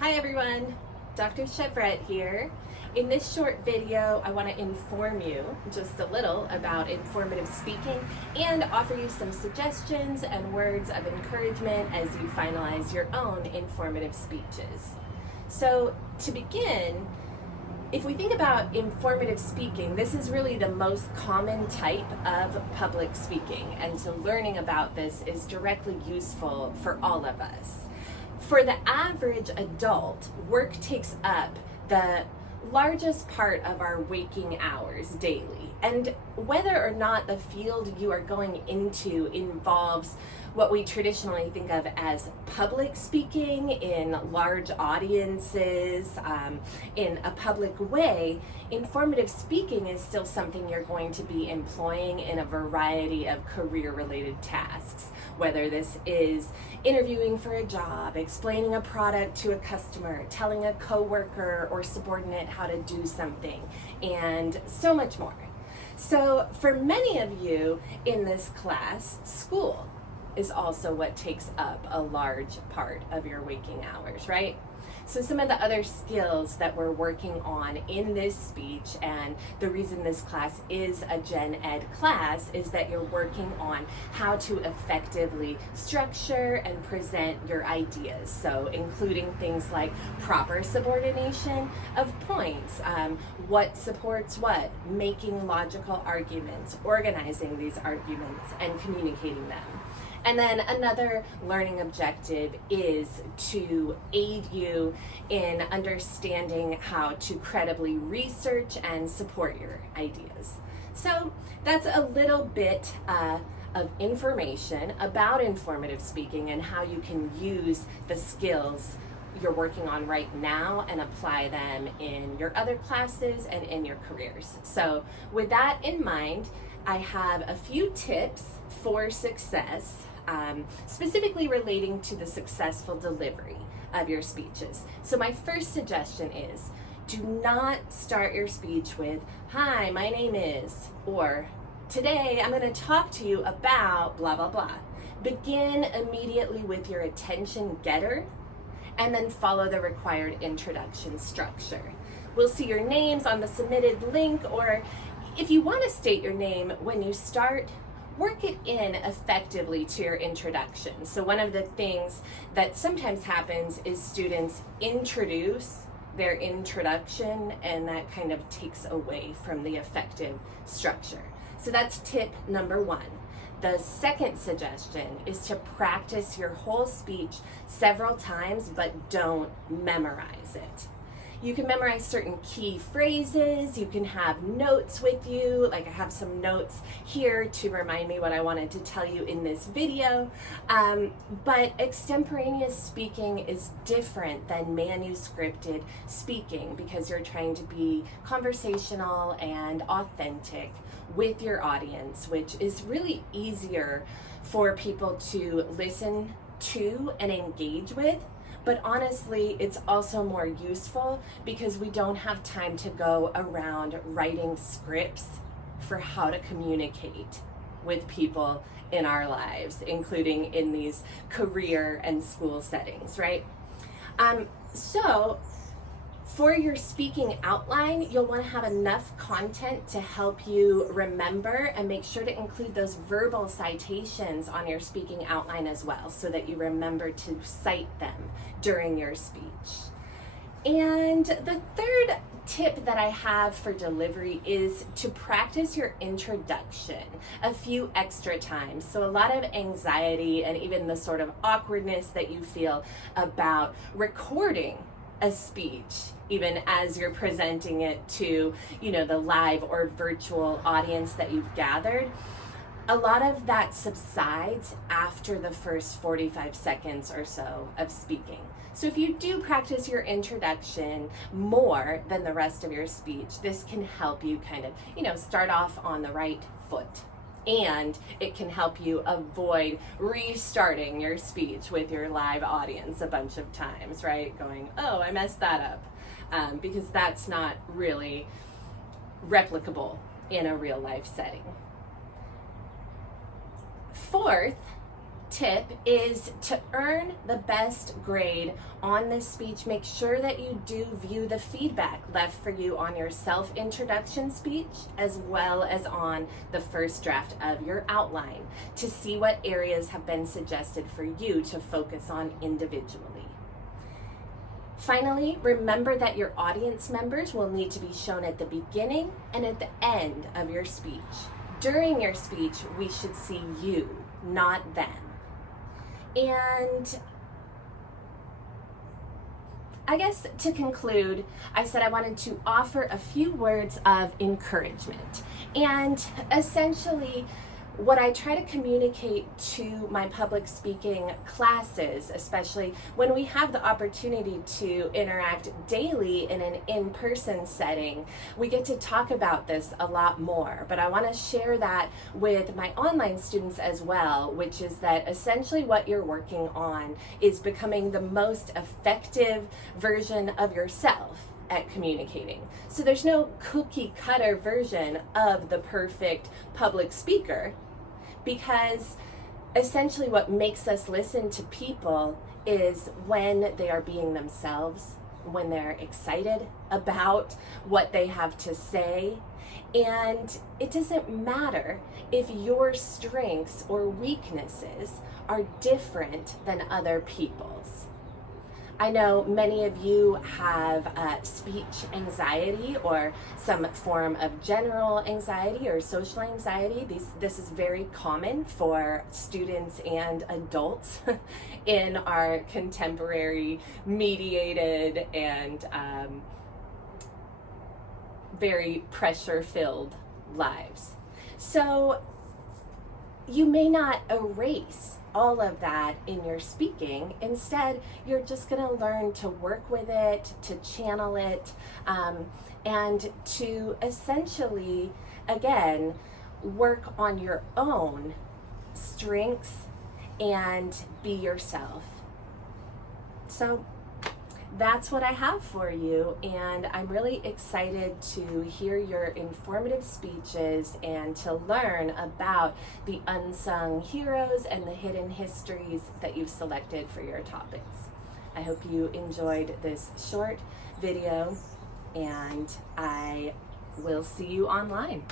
Hi everyone, Dr. Chevrette here. In this short video, I want to inform you just a little about informative speaking and offer you some suggestions and words of encouragement as you finalize your own informative speeches. So to begin, if we think about informative speaking, this is really the most common type of public speaking, and so learning about this is directly useful for all of us. For the average adult, work takes up the largest part of our waking hours daily. And whether or not the field you are going into involves what we traditionally think of as public speaking in large audiences, in a public way, informative speaking is still something you're going to be employing in a variety of career-related tasks, whether this is interviewing for a job, explaining a product to a customer, telling a coworker or subordinate how to do something, and so much more. So for many of you in this class, school is also what takes up a large part of your waking hours, right? So some of the other skills that we're working on in this speech, and the reason this class is a Gen Ed class, is that you're working on how to effectively structure and present your ideas. So including things like proper subordination of points, what supports what, making logical arguments, organizing these arguments, and communicating them. And then another learning objective is to aid you in understanding how to credibly research and support your ideas. So that's a little bit of information about informative speaking and how you can use the skills you're working on right now and apply them in your other classes and in your careers. So with that in mind, I have a few tips for success, specifically relating to the successful delivery of your speeches. So my first suggestion is, do not start your speech with, "Hi, my name is," or "Today I'm going to talk to you about blah, blah, blah." Begin immediately with your attention getter, and then follow the required introduction structure. We'll see your names on the submitted link, or if you want to state your name when you start, work it in effectively to your introduction. So one of the things that sometimes happens is students introduce their introduction, and that kind of takes away from the effective structure. So that's tip number one. The second suggestion is to practice your whole speech several times, but don't memorize it. You can memorize certain key phrases, you can have notes with you, like I have some notes here to remind me what I wanted to tell you in this video, but extemporaneous speaking is different than manuscripted speaking because you're trying to be conversational and authentic with your audience, which is really easier for people to listen to and engage with. But honestly, it's also more useful because we don't have time to go around writing scripts for how to communicate with people in our lives, including in these career and school settings, right? So for your speaking outline, you'll want to have enough content to help you remember, and make sure to include those verbal citations on your speaking outline as well, so that you remember to cite them during your speech. And the third tip that I have for delivery is to practice your introduction a few extra times. So a lot of anxiety and even the sort of awkwardness that you feel about recording a speech, even as you're presenting it to, the live or virtual audience that you've gathered, a lot of that subsides after the first 45 seconds or so of speaking. So if you do practice your introduction more than the rest of your speech, this can help you kind of, start off on the right foot. And it can help you avoid restarting your speech with your live audience a bunch of times, right? Going, "Oh, I messed that up," because that's not really replicable in a real life setting. Fourth, tip is to earn the best grade on this speech. Make sure that you do view the feedback left for you on your self-introduction speech as well as on the first draft of your outline to see what areas have been suggested for you to focus on individually. Finally, remember that your audience members will need to be shown at the beginning and at the end of your speech. During your speech, we should see you, not them. And I guess to conclude, I said I wanted to offer a few words of encouragement. And essentially, what I try to communicate to my public speaking classes, especially when we have the opportunity to interact daily in an in-person setting, we get to talk about this a lot more. But I want to share that with my online students as well, which is that essentially what you're working on is becoming the most effective version of yourself at communicating. So there's no cookie cutter version of the perfect public speaker, because essentially what makes us listen to people is when they are being themselves, when they're excited about what they have to say. And it doesn't matter if your strengths or weaknesses are different than other people's. I know many of you have speech anxiety or some form of general anxiety or social anxiety. This is very common for students and adults in our contemporary mediated and very pressure-filled lives. So you may not erase all of that in your speaking. Instead, you're just going to learn to work with it, to channel it, and to essentially, again, work on your own strengths and be yourself. So that's what I have for you, and I'm really excited to hear your informative speeches and to learn about the unsung heroes and the hidden histories that you've selected for your topics. I hope you enjoyed this short video, and I will see you online.